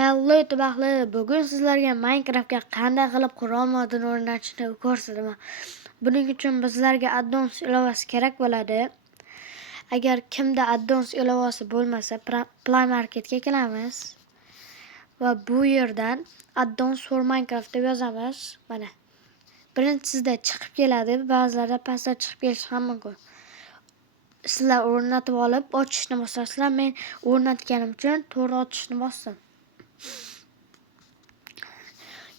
Hello tabaqli. Bugun sizlarga Minecraftga qanday qilib Qur'on modini o'rnatishni ko'rsataman. Buning uchun bizlarga addons ilovasi kerak bo'ladi. Agar kimda addons ilovasi bo'lmasa, Play Marketga kelamiz va bu yerdan addons for Minecraft deb yozamiz. Mana. Birinchisida chiqib keladi, ba'zilarda pastda chiqib kelishi ham mumkin. Sizlar o'rnatib olib, ochishni bosasizlar. Men o'rnatganim uchun to'g'ri ochishni bosdim.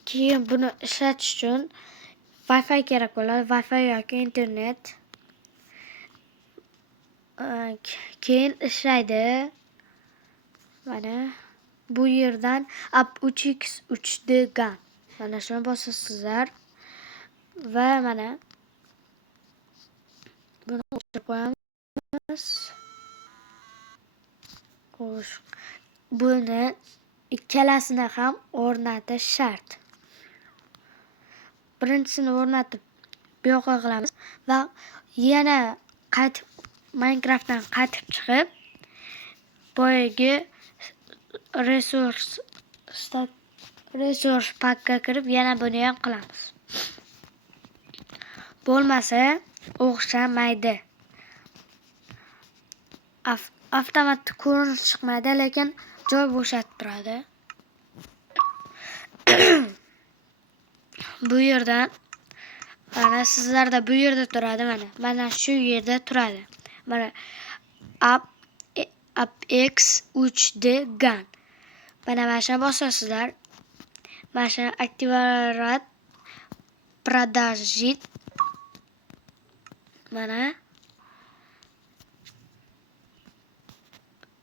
Keyin buni ishlatish uchun Wi-Fi kerak bo'ladi. Wi-Fi yoki internet. Keyin ishlaydi. Mana bu yerdan up 3x 3d gun. Mana shuni bosasizlar va mana buni o'chirib qo'yamiz. Xo'sh, buni ikkalasini ham o'rnatish shart. Birinchisini o'rnatib bu yoqqa qilamiz va yana qaytib Minecraftdan qaytib chiqib boyagi resource packga kirib yana buni ham qilamiz. Bo'lmasa o'xshamaydi. Avtomatik ko'rinish chiqmaydi, lekin joy bo'shatib turadi. Bu yerdan mana sizlarda bu yerda turadi, mana shu yerda turadi. Mana up x 3d gun. Mana shuni bosasizlar. Mana shuni aktivirat продажит. Mana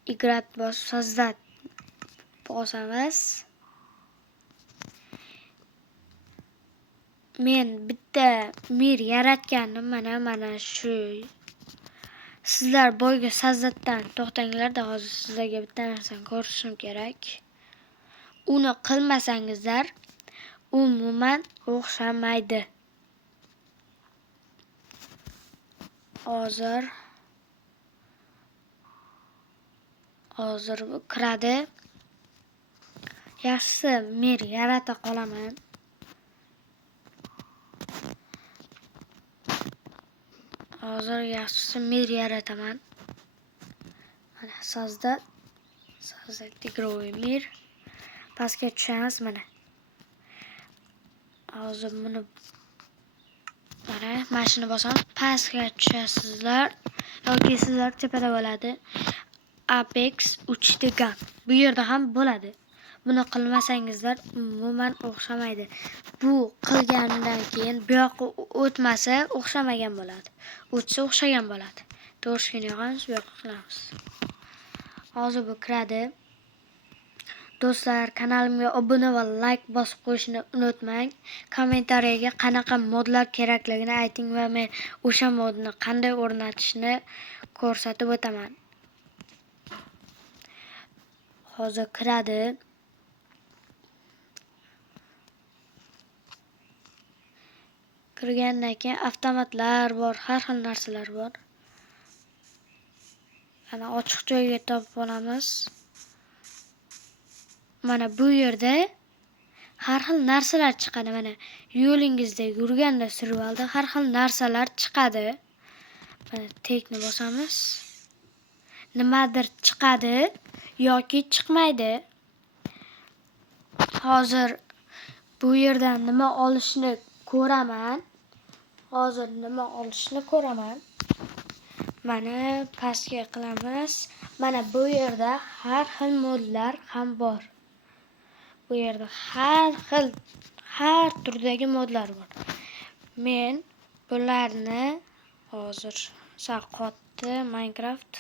играть создать bosamiz. Men bitta mir yaratganim mana shu. Sizlar boyga sazdatdan to'xtanglar-da, hozir sizlarga bitta narsani ko'rsatishim kerak. Uni qilmasangizlar umuman o'xshamaydi. Hozir kiradi. Yaxshisi mir yarata qolaman. Hozir yaxshisi mir yarataman. Mana sozda игровой мир. Pastga tushamiz mana. Hozir buni mana mashina bosamiz, pastga tushasizlar yoki sizlar tepada bo'ladi. Apex 3d gun. Bu yerda ham bo'ladi. Buni qilmasangizlar umuman o'xshamaydi. Bu qilgandan keyin bu yoqqa o'tmasa o'xshamagan bo'ladi. O'tsa o'xshagan bo'ladi. To'g'risini yoqamiz, bu yoqqa qilamiz. Hozir bu kiradi. Do'stlar, kanalimga obuna va like bosib qo'yishni unutmang. Kommentariyaga qanaqa modlar kerakligini ayting va men o'sha modni qanday o'rnatishni ko'rsatib o'taman. Hozir kiradi. Kirgandan keyin avtomatlar bor, har xil narsalar bor. Ana ochiq joyga topib olamiz. Mana bu yerda har xil narsalar chiqadi. Mana yo'lingizda yurganda survivalda har xil narsalar chiqadi. Mana tekni bosamiz. Nimadir chiqadi yoki chiqmaydi. Hozir bu yerdan nima olishni ko'raman. Mana pastga qilamiz. Mana bu yerda har xil modlar ham bor. Bu yerda har turdagi modlar bor. Men bularni hozir saqotdi Minecraft.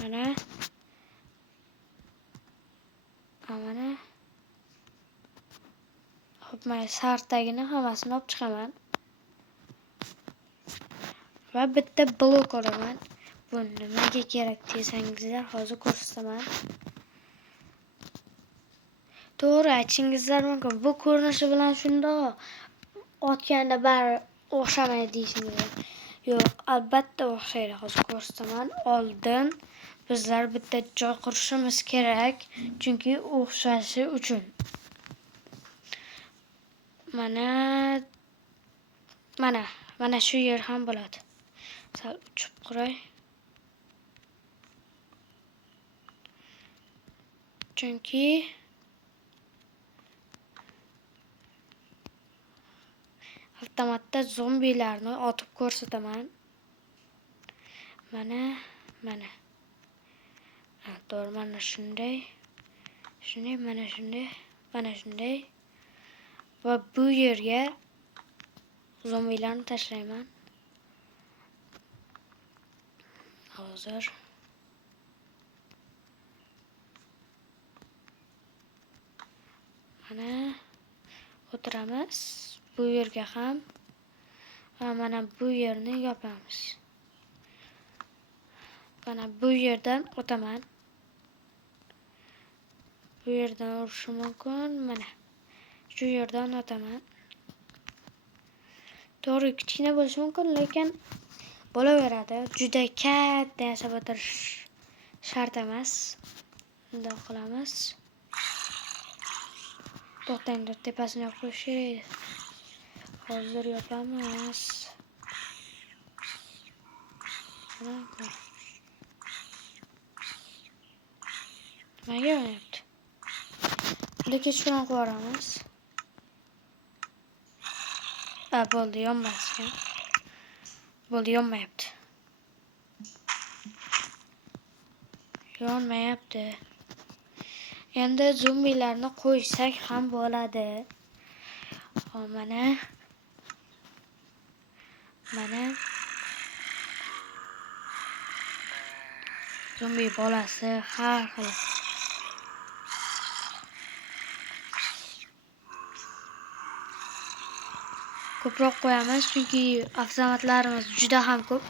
Mana mana sartagini hammasini olib chiqaman. Va bitta blok olaman. Bu nimaga kerak desangizlar, hozir ko'rsataman. To'g'ri aytishingizlar mumkin. Bu ko'rinishi bilan shundoq otganda bari o'xshamaydi deyishingizlar. Yo'q, albatta o'xshaydi. Hozir ko'rsataman. Oldin bizlar bitta joy qurishimiz kerak, chunki o'xshashi uchun. Mana shu yer ham bo'ladi. Sal uchib quray. Chunki avtomatda zombilarni otib ko'rsataman. Mana. To'g'ri, mana shunday. Mana shunday. Va bu yerga zombilarni tashlayman. Hozir mana o'tiramiz. Bu yerga ham va mana bu yerni yopamiz. Mana bu yerdan o'taman. Bu yerdan urishim mumkin. Mana shu yerdan o'taman. To'g'ri, kichkina bo'lishi mumkin, lekin bo'laveradi. Juda katta yasab o'tirish shart emas. Bunday qilamiz. To'xtang, tepasini yopib qo'yish kerak. Hozir yopamiz. Nimaga yonyapti? Bunda kechqurun qilamiz. Bo'ldi, yonmasgan. Bo'ldi, yonmayapti. Yonmayapti. Endi zombilarni qo'ysak ham bo'ladi. Mana. Zombi bolasi har xil. Ko'proq qo'yamiz, chunki avtomatlarimiz juda ham ko'p.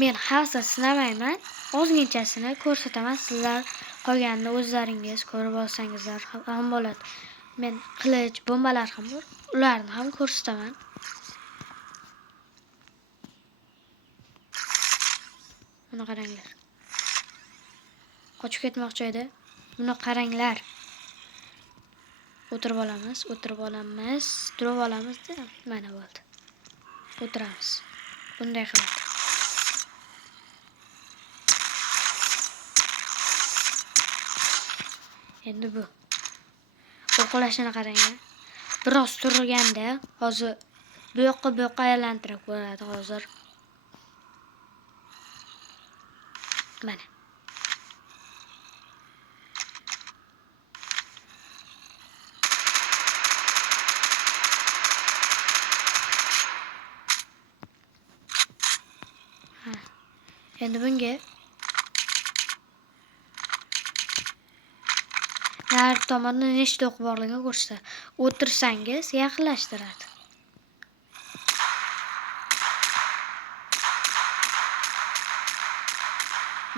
Men hasa sinamayman, ozginchasini ko'rsataman. Sizlar qolganini o'zlaringiz ko'rib olsangizlar ham bo'ladi. Men qilich, bombalar ham bor, ularni ham ko'rsataman. Buni qaranglar. Qochib ketmoqchi edi. Buni qaranglar. O'tirib olamiz. Turib olamiz. Mana bo'ldi. O'tiramiz. Bunday qiladi. Endi bu. O'qlashini qaranglar. Biroz turganda hozir bu yoqqa aylantirib qo'yadi hozir. Mana. Endi bunga nar tomonda nechta o'q borligini ko'rsatadi. O'tirsangiz yaqinlashtiradi.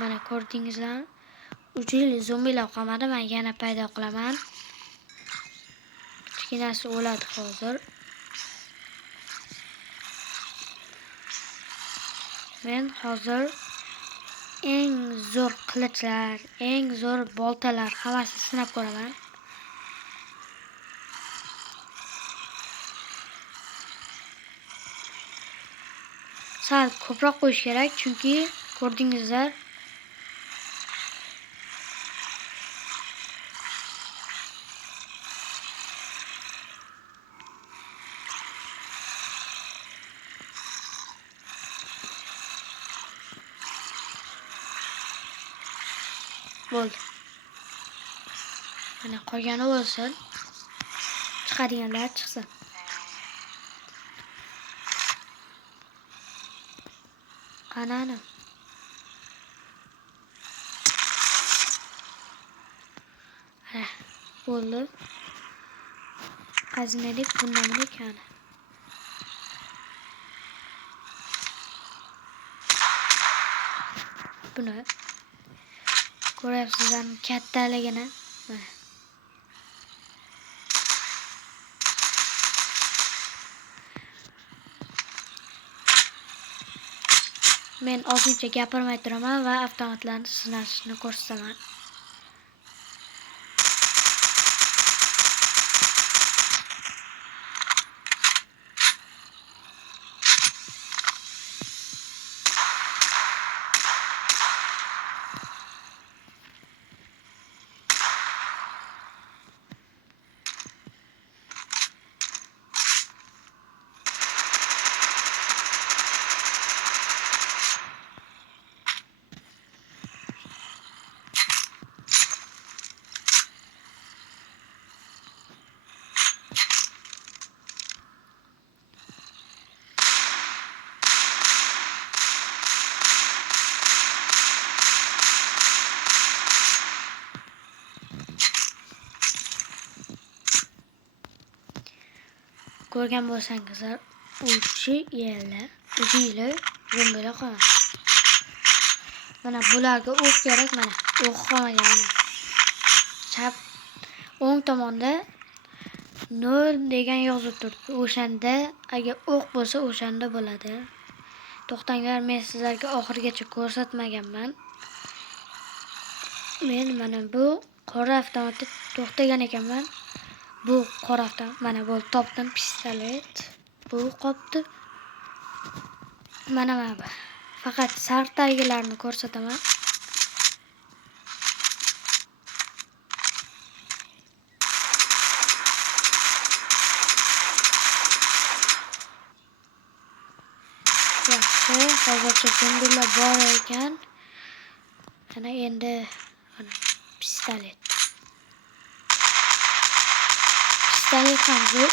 Mana ko'rdingizlar? Uchili zombilar qolmadi. Men yana paydo qilaman. Kichkinasi o'ladi hozir. Men hozir eng zo'r qilichlar, eng zo'r boltalar hammasini sinab ko'raman. Sal ko'proq qo'yish kerak, chunki ko'rdingizlar. Bo'ldi. Mana qolgani bo'lsin. Chiqadiganlar chiqsin. Qanani? Bo'ldi. Qazinalik bundan ekan. Buni ko'ryapsizlarmi kattaligini? Mana. Men ozmuncha gapirmay turaman va avtomatlarni sinashini ko'rsataman. Ko'rgan bo'lsangizlar, uchi yili zombilar qolgan. Mana bularga o'q kerak, mana o'q qolmagan. Chap o'ng tomonda 0 degan yozib turibdi. O'shanda agar o'q bo'lsa, o'shanda bo'ladi. To'xtanglar, men sizlarga oxirigacha ko'rsatmaganman. Men mana bu qora avtomatda to'xtagan ekanman. Bu qora avtomat, mana bu topdim pistolet. Bu qopdi. Mana bu. Faqat sartagilarni ko'rsataman. Yaxshi, hozircha zombilar bor ekan. Ana endi pistolet. Pistolet ham zo'r.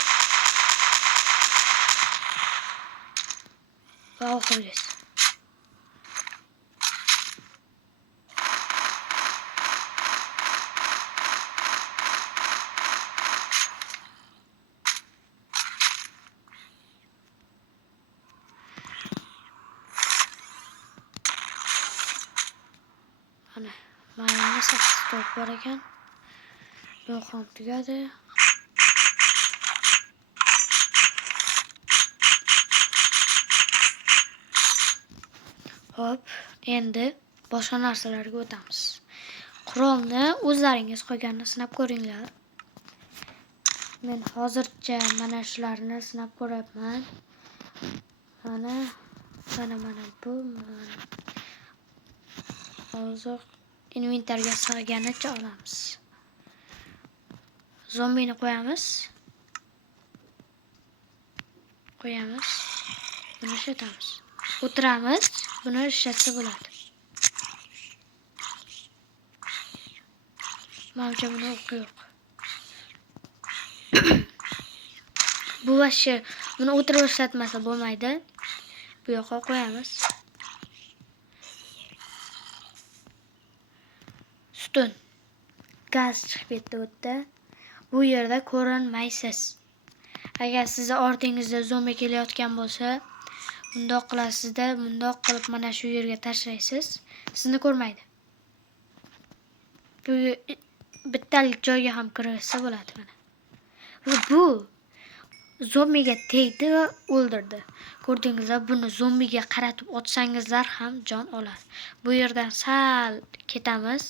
Va o'qiymiz. Ana, mana 8 top bor ekan. Bu ham tugadi. Hop, endi boshqa narsalarga o'tamiz. Qurolni o'zlaringiz qolganini sinab ko'ringlar. Men hozircha mana shularni sinab ko'ryapman. Mana bu. Hozir inventarga sig'ganicha olamiz. Zombini qo'yamiz. Buni ishlatamiz. O'tiramiz. Buni ishlatsa bo'ladi. Menimcha buni o'qi yo'q. Bu vashi buni o'tirib ishlatmasa bo'lmaydi. Bu yoqqa qo'yamiz. Stun. Gaz chiqib ketdi o'tda. Bu yerda ko'rinmaysiz. Agar sizni ortingizda zombi kelayotgan bo'lsa, bundoq qilasizda, bundoq qilib mana shu yerga tashlaysiz. Sizni ko'rmaydi. Bu bittalik joyga ham kirsa bo'ladi mana. Bu zombiga tegdi va o'ldirdi. Ko'rdingizlar, buni zombiga qaratib otsangizlar ham jon oladi. Bu yerdan sal ketamiz.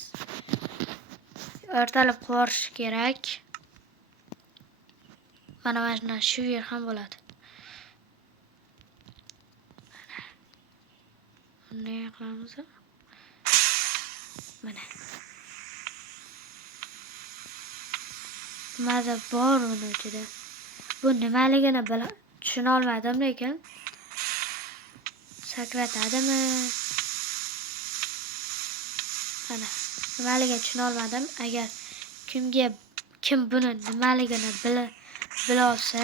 O'rtalab qorish kerak. Mana shu yer ham bo'ladi. Bunday qilamiz. Mana. Maza bor uni ichida. Bu nimaligini tushuna olmadim, lekin sakratadimi? Mana, nimaligini tushuna olmadim. Agar kim buni nimaligini bilolsa,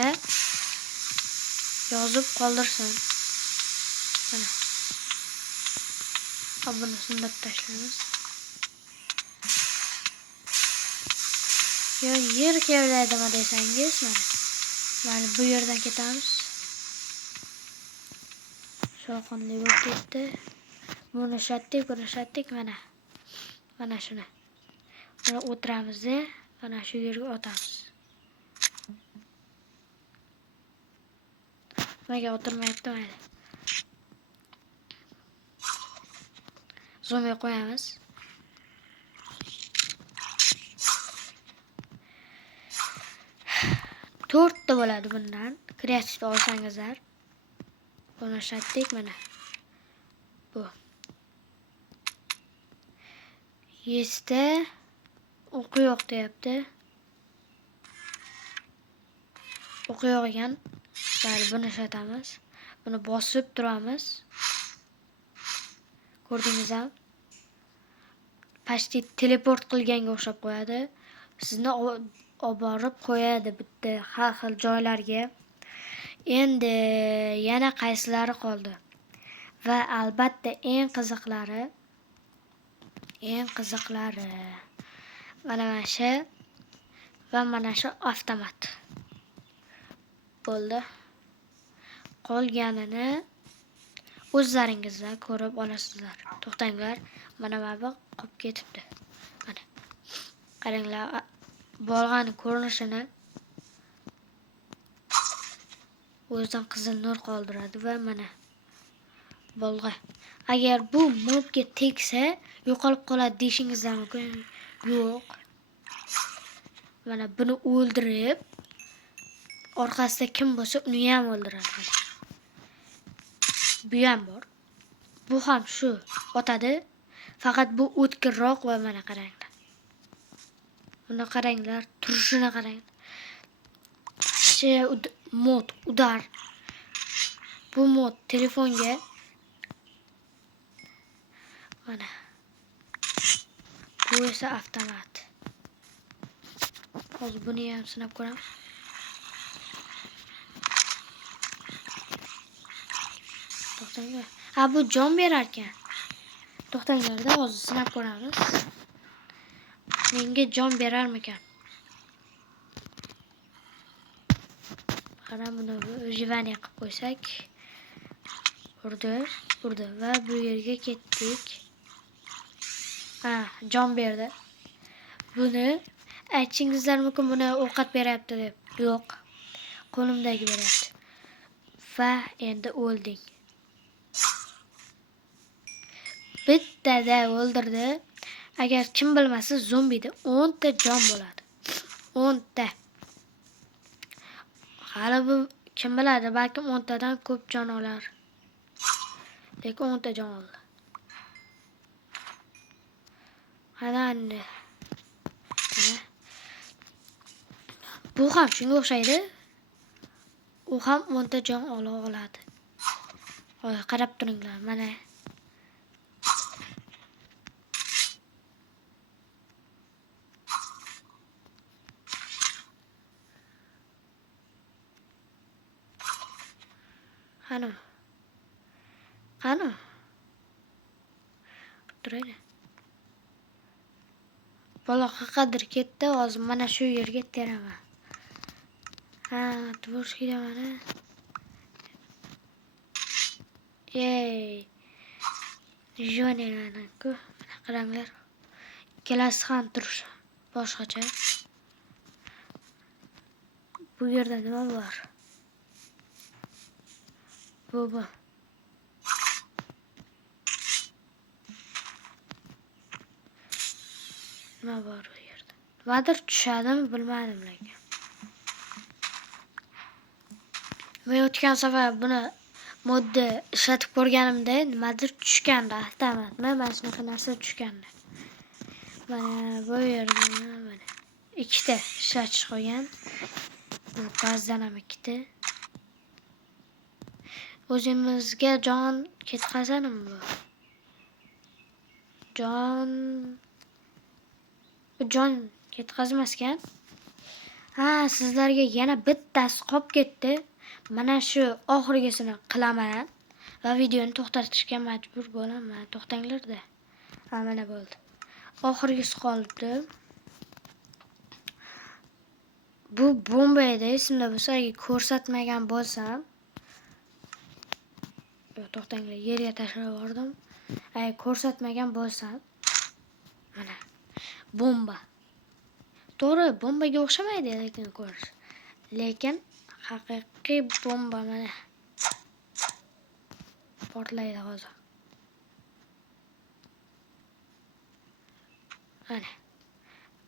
yozib qoldirsin. Mana. Buni sindirib tashlaymiz. Yo, yer kevlaydimi desangiz, mana bu yerdan ketamiz. Shovqinli bo'lib ketdi. Buni ishlatdik, mana shuni. Buni o'tiramiz, mana shu yerga otamiz. Nimaga o'tirmayapti mayli. zombi qo'yamiz. To'rtta bo'ladi bundan. Kreativni olsangizlar. Buni shatdik mana. Bu. Yesda o'qi yo'q deyapti. O'qi yo'q ekan. Bari buni shatamiz. Buni bosib turamiz. Ko'rdingizmi? Pashti teleport qilganga o'xshab qo'yadi. Sizni olib borib qo'yadi bitta har xil joylarga. Endi yana qaysilari qoldi? Va albatta eng qiziqlari mana shu va mana shu avtomat. Bo'ldi. Qolganini o'zlaringizlar ko'rib olasizlar. To'xtanglar. Mana bu qolib ketibdi. Mana. Qaranglar, bolg'ani ko'rinishini o'zidan qizil nur qoldiradi va mana bolg'a. Agar bu mobga tegsa, yo'qolib qoladi deyishingizlar mumkin. Yo'q. Mana buni o'ldirib, orqasida kim bo'lsa, uni ham o'ldiradi. Bu ham bor. Bu ham shu otadi. Faqat bu o'tkirroq va mana qaranglar. Buni qaranglar, turishini qarang. Mod udar. Bu mod telefonga mana. Bu esa avtomat. Hozir buni ham sinab ko'ramiz. To'xtanglar. Ha, bu jon berar ekan. To'xtanglarda hozir sinab ko'ramiz. Menga jon berarmikan? Qara, buni jivaniya qilib qo'ysak. Urdi va bu yerga ketdik. Ha, jon berdi. Buni aytingizlar mumkin, buni ovqat beryapti deb. Yo'q. Qo'limdagi beryapti. Va endi o'lding. Bittada o'ldirdi. Agar kim bilmasa, zombida 10 ta jon bo'ladi. 10 ta. Hali bu kim biladi, balkim 10 tadan ko'p jon olar. Lekin 10 ta jon oldi. Mana bu ham shunga o'xshaydi. U ham 10 ta jon oladi. Voy, qarab turinglar, mana. Qani? Turayli. Bola qayerdir ketdi, hozir mana shu yerga teraman. Ha, tvoshkida mana. Ey. Jonilanku. Mana qaranglar. Ikkalasi ham turish boshqacha. Bu yerda nima bor? Bu. Nima bor bu yerda? Nimadir tushadimi, bilmadim lekin. Men o'tgan safar buni modda ishlatib ko'rganimda nimadir tushgandi, avtomat. Mana shunaqa narsa tushgandi. Mana bu yerda mana ikkita ishlatish qo'ygan. Bu gazdan ham ikkita. O'zimizga jon ketkazadimi bu? Jon ketkazmaskan. Ha, sizlarga yana bittasi qolib ketdi. Mana shu oxirgisini qilaman va videoni to'xtatishga majbur bo'laman. To'xtanglar-da. Ha, mana bo'ldi. Oxirgisi qoldi. Bu bomba edi, esimda bo'lsa, ko'rsatmagan bo'lsam. To'xtanglar, yerga tashlab yubordim. Ko'rsatmagan bo'lsam, mana bomba. To'g'ri, bombaga o'xshamaydi lekin ko'rish. Lekin haqiqiy bomba mana. Portlaydi hozir. Mana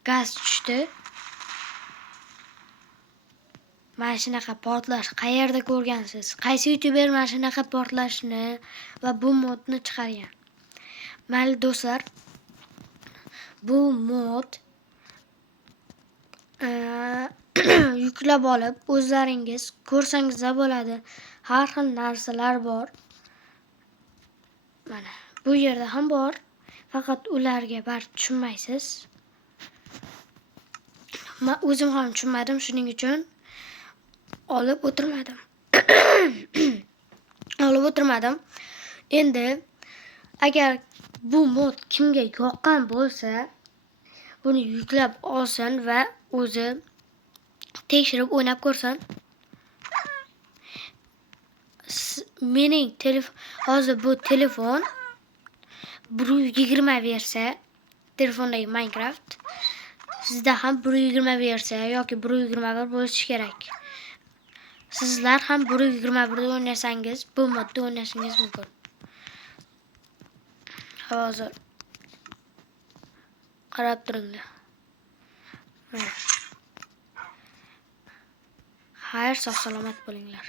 gaz tushdi. Mana shunaqa portlash qayerda ko'rgansiz? Qaysi youtuber mana shunaqa portlashni va bu modni chiqargan? Mayli do'stlar, bu mod yuklab olib o'zlaringiz ko'rsangiz bo'ladi. Har xil narsalar bor. Mana bu yerda ham bor. Faqat ularga tushunmaysiz. Men o'zim ham tushunmadim, shuning uchun olib o'tirmadim. Endi agar bu mod kimga yoqqan bo'lsa, buni yuklab olsin va o'zi tekshirib o'ynab ko'rsin. Mening hozir bu telefon 120 versiya, telefondagi Minecraft. Sizda ham 120 versiya yoki 121 bo'lishi kerak. Sizlar ham 121 da o'ynasangiz, bu modda o'ynashingiz mumkin. Hozir qarab turinglar. Xayr, sog' salomat bo'linglar.